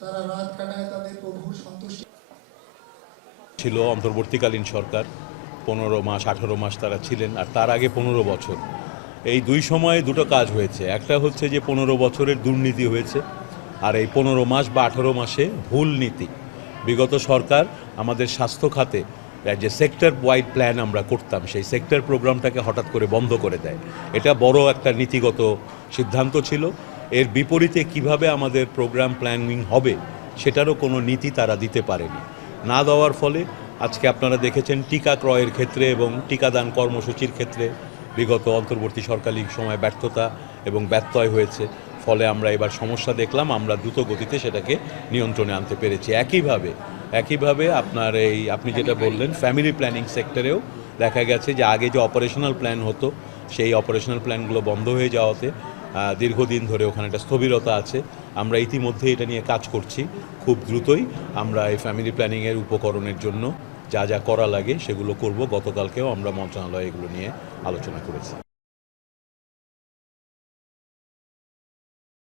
তারা রাত কাটায় তাদের প্রভুর সন্তুষ্টি ছিল অন্তর্বর্তীকালীন সরকার 15 মাস 18 মাস তারা ছিলেন, আর তার আগে 15 বছর। এই দুই সময়ে দুটো কাজ হয়েছে। একটা হচ্ছে যে 15 বছরের দুর্নীতি হয়েছে, আর এই 15 মাস বা 18 মাসে ভুল নীতি। বিগত সরকার আমাদের স্বাস্থ্য খাতে যে সেক্টর ওয়াইড প্ল্যান আমরা করতাম, সেই সেক্টর প্রোগ্রামটাকে হঠাৎ করে বন্ধ করে দেয়। এটা বড় একটা নীতিগত সিদ্ধান্ত ছিল। এর বিপরীতে কিভাবে আমাদের প্রোগ্রাম প্ল্যানিং হবে সেটারও কোনো নীতি তারা দিতে পারেনি। না দেওয়ার ফলে আজকে আপনারা দেখেছেন টিকা ক্রয়ের ক্ষেত্রে এবং টিকাদান কর্মসূচির ক্ষেত্রে বিগত অন্তর্বর্তী সরকারি সময় ব্যর্থতা এবং ব্যত্যয় হয়েছে। ফলে আমরা এবার সমস্যা দেখলাম, আমরা দ্রুত গতিতে সেটাকে নিয়ন্ত্রণে আনতে পেরেছি। একইভাবে আপনার আপনি যেটা বললেন ফ্যামিলি প্ল্যানিং সেক্টরেও দেখা গেছে যে আগে যে অপারেশনাল প্ল্যান হতো সেই অপারেশনাল প্ল্যানগুলো বন্ধ হয়ে যাওয়াতে দীর্ঘদিন ধরে ওখানে একটা স্থবিরতা আছে। আমরা ইতিমধ্যে এটা নিয়ে কাজ করছি। খুব দ্রুতই আমরা এই ফ্যামিলি প্ল্যানিংয়ের উপকরণের জন্য যা যা করা লাগে সেগুলো করব। গতকালকেও আমরা মন্ত্রণালয়ে এগুলো নিয়ে আলোচনা করেছি।